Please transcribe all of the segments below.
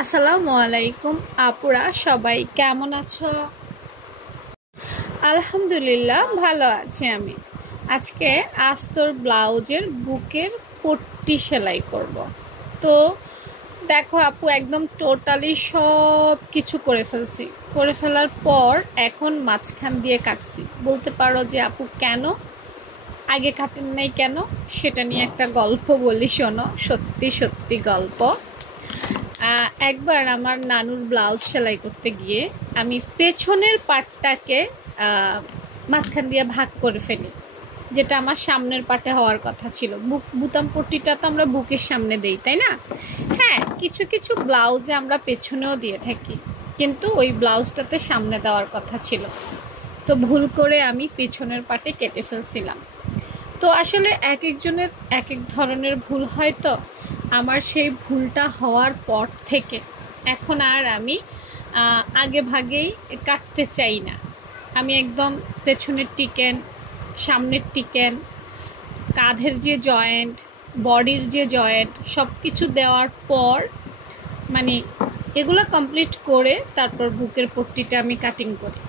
আসসালামু আলাইকুম আপুরা, সবাই কেমন আছো? আলহামদুলিল্লাহ ভালো আছি আমি। আজকে আস্তর ব্লাউজের বুকের পট্টি সেলাই করব। তো দেখো আপু, একদম টোটালি সব কিছু করে ফেলার পর এখন মাঝখান দিয়ে কাটছি। বলতে পারো যে আপু কেন আগে কাটেন নাই কেন, সেটা নিয়ে একটা গল্প বলি, শোনো। সত্যি সত্যি গল্প। একবার আমার নানুর ব্লাউজ সেলাই করতে গিয়ে আমি পেছনের পাটটাকে মাঝখান দিয়ে ভাগ করে ফেলি, যেটা আমার সামনের পাটে হওয়ার কথা ছিল। বুতাম পট্টিটা তো আমরা বুকের সামনে দেই, তাই না? হ্যাঁ, কিছু কিছু ব্লাউজে আমরা পেছনেও দিয়ে থাকি, কিন্তু ওই ব্লাউজটাতে সামনে দেওয়ার কথা ছিল। তো ভুল করে আমি পেছনের পাটে কেটে ফেলছিলাম। তো আসলে এক একজনের এক এক ধরনের ভুল হয়। তো আমার সেই ভুলটা হওয়ার পর থেকে এখন আর আমি আগে ভাগেই কাটতে চাই না। আমি একদম পেছনের টিকেন, সামনের টিকেন, কাঁধের যে জয়েন্ট, বডির যে জয়েন্ট, সব কিছু দেওয়ার পর মানে এগুলো কমপ্লিট করে তারপর বুকের পট্টিটা আমি কাটিং করি।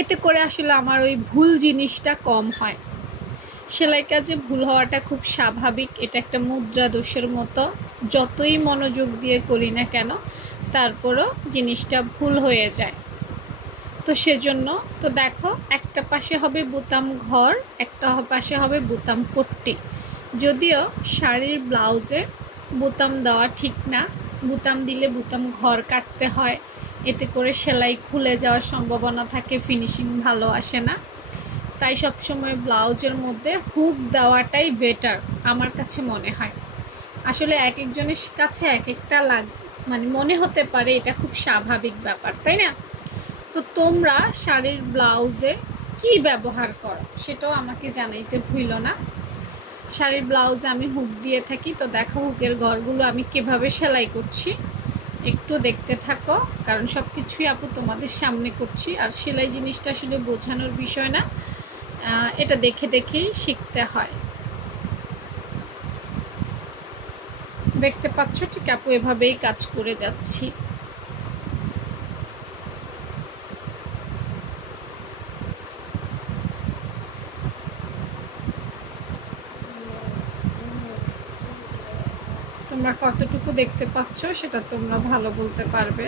এতে করে আসলে আমার ওই ভুল জিনিসটা কম হয়। সেলাই কাজে ভুল হওয়াটা খুব স্বাভাবিক, এটা একটা মুদ্রা দোষের মতো। যতই মনোযোগ দিয়ে করি না কেন, তারপরও জিনিসটা ভুল হয়ে যায়। তো সেজন্য তো দেখো, একটা পাশে হবে বোতাম ঘর, একটা পাশে হবে বোতাম পট্টি। যদিও শাড়ির ব্লাউজে বোতাম দেওয়া ঠিক না, বোতাম দিলে বোতাম ঘর কাটতে হয়, এতে করে সেলাই খুলে যাওয়ার সম্ভাবনা থাকে, ফিনিশিং ভালো আসে না। তাই সবসময় ব্লাউজের মধ্যে হুক দেওয়াটাই বেটার আমার কাছে মনে হয়। আসলে এক একজনের কাছে এক একটা মানে মনে হতে পারে, এটা খুব স্বাভাবিক ব্যাপার, তাই না? তো তোমরা শাড়ির ব্লাউজে কি ব্যবহার করো সেটাও আমাকে জানাইতে ভুলো না। শাড়ির ব্লাউজে আমি হুক দিয়ে থাকি। তো দেখো হুকের ঘরগুলো আমি কিভাবে সেলাই করছি, একটু দেখতে থাকো, কারণ সব কিছুই আপু তোমাদের সামনে করছি। আর সেলাই জিনিসটা আসলে বোঝানোর বিষয় না, এটা দেখে দেখেই শিখতে হয়। দেখতে পাচ্ছ ঠিক আপু এভাবেই কাজ করে যাচ্ছি। তোমরা কতটুকু দেখতে পাচ্ছ সেটা তোমরা ভালো বলতে পারবে।